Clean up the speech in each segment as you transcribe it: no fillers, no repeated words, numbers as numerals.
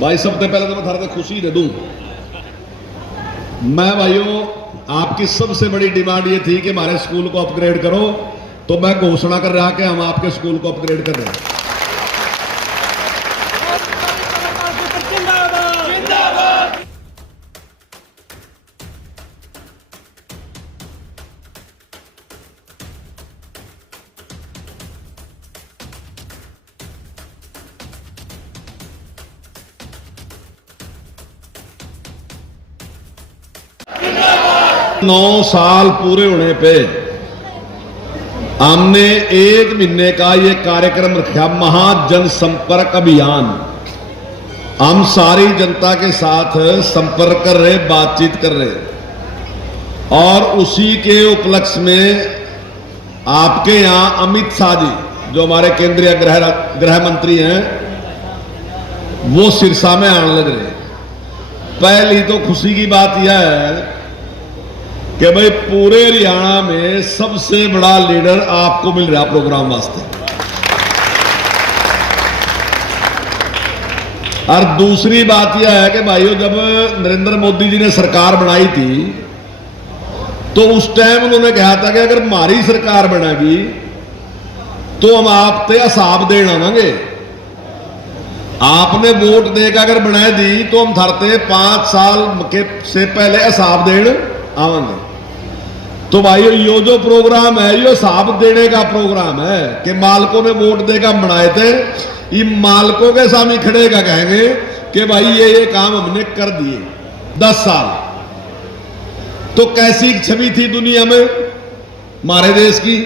भाई सबसे पहले तो मैं थारे खुशी दे दूं। मैं भाइयों आपकी सबसे बड़ी डिमांड ये थी कि हमारे स्कूल को अपग्रेड करो, तो मैं घोषणा कर रहा कि हम आपके स्कूल को अपग्रेड कर रहे हैं। 9 साल पूरे होने पे हमने 1 महीने का ये कार्यक्रम रखा, महाजन संपर्क अभियान। हम सारी जनता के साथ संपर्क कर रहे, बातचीत कर रहे, और उसी के उपलक्ष्य में आपके यहां अमित शाह जी जो हमारे केंद्रीय गृह मंत्री हैं, वो सिरसा में आने लग रहे। पहली तो खुशी की बात यह है कि भाई पूरे हरियाणा में सबसे बड़ा लीडर आपको मिल रहा प्रोग्राम वास्ते। और दूसरी बात यह है कि भाइयों, जब नरेंद्र मोदी जी ने सरकार बनाई थी तो उस टाइम उन्होंने कहा था कि अगर हमारी सरकार बनेगी तो हम आपसे हिसाब देना आवांगे। आपने वोट देकर अगर बना दी तो हम थरते 5 साल के से पहले हिसाब देन आवांगे। तो भाइयों यो जो प्रोग्राम है यो हिसाब देने का प्रोग्राम है कि मालकों ने वोट देकर बनाए थे, ये मालकों के सामने खड़े का कहेंगे कि भाई ये काम हमने कर दिए 10 साल। तो कैसी छवि थी दुनिया में हमारे देश की?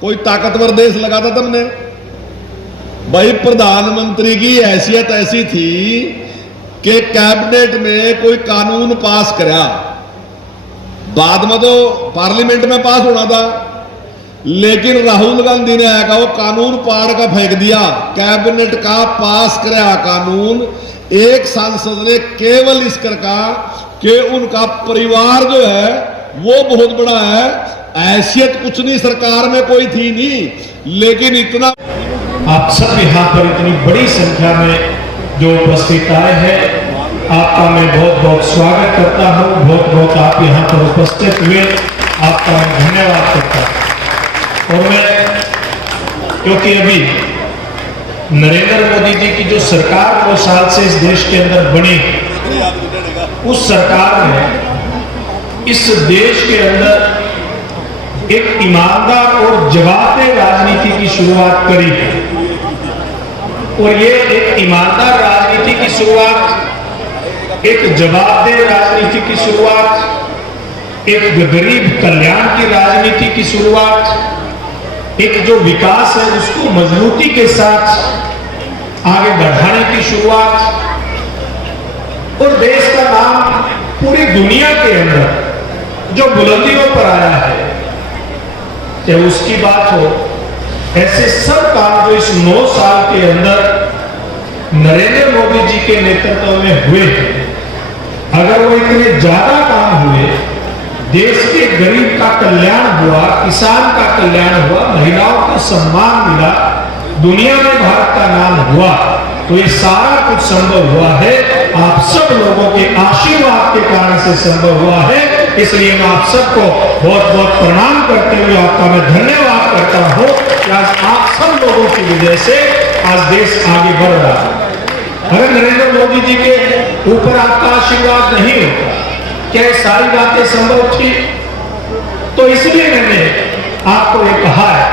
कोई ताकतवर देश लगा था तुमने? भाई प्रधानमंत्री की हैसियत ऐसी थी कि कैबिनेट में कोई कानून पास करा, बाद में तो पार्लियामेंट में पास होना था, लेकिन राहुल गांधी ने आया वो कानून पाड़ का फेंक दिया। कैबिनेट का पास कराया कानून एक सांसद ने केवल इस कर का कि उनका परिवार जो है वो बहुत बड़ा है, हैसियत कुछ नहीं सरकार में कोई थी नहीं, लेकिन इतना आप सब यहाँ पर इतनी बड़ी संख्या में जो उपस्थित आए हैं, आपका मैं बहुत बहुत स्वागत करता हूँ। बहुत बहुत आप यहाँ पर उपस्थित हुए, आपका मैं धन्यवाद करता हूँ। और मैं, क्योंकि अभी नरेंद्र मोदी जी की जो सरकार 2 साल से इस देश के अंदर बनी, उस सरकार ने इस देश के अंदर एक ईमानदार और जवाबदेह राजनीति की शुरुआत करी है। और ये एक ईमानदार राजनीति की शुरुआत, एक जवाबदेह राजनीति की शुरुआत, एक गरीब कल्याण की राजनीति की शुरुआत, एक जो विकास है उसको मजबूती के साथ आगे बढ़ाने की शुरुआत, और देश का नाम पूरी दुनिया के अंदर जो बुलंदियों पर आया है, चाहे उसकी बात हो, ऐसे सब काम जो इस 9 साल के अंदर नरेंद्र मोदी जी के नेतृत्व में हुए हैं, अगर वो इतने ज्यादा काम हुए, देश के गरीब का कल्याण हुआ, किसान का कल्याण हुआ, महिलाओं को सम्मान मिला, दुनिया में भारत का नाम हुआ, तो ये सारा कुछ संभव हुआ है आप सब लोगों के आशीर्वाद के कारण से संभव हुआ है। इसलिए मैं आप सबको बहुत बहुत प्रणाम करते हुए आपका मैं धन्यवाद करता हूं कि आज आप सब लोगों की वजह से आज देश आगे बढ़ रहा है। अगर नरेंद्र मोदी जी के ऊपर आपका आशीर्वाद नहीं होता, क्या ये सारी बातें संभव थी? तो इसलिए मैंने आपको ये कहा है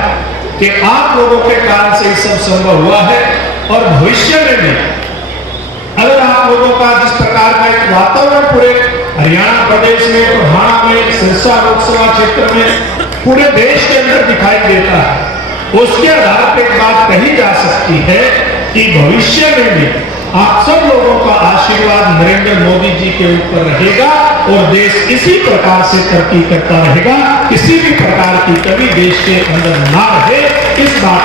कि आप लोगों के कारण से ये सब संभव हुआ है, और भविष्य में भी अगर आप लोगों का जिस प्रकार का एक वातावरण पूरे हरियाणा प्रदेश में, टोहाना में, सिरसा लोकसभा क्षेत्र में, पूरे देश के अंदर दिखाई देता है, उसके आधार पर एक बात कही जा सकती है कि भविष्य में भी आप सब लोगों का आशीर्वाद नरेंद्र मोदी जी के ऊपर रहेगा और देश इसी प्रकार से तरक्की करता रहेगा। किसी भी प्रकार की कमी देश के अंदर ना रहे, इस बात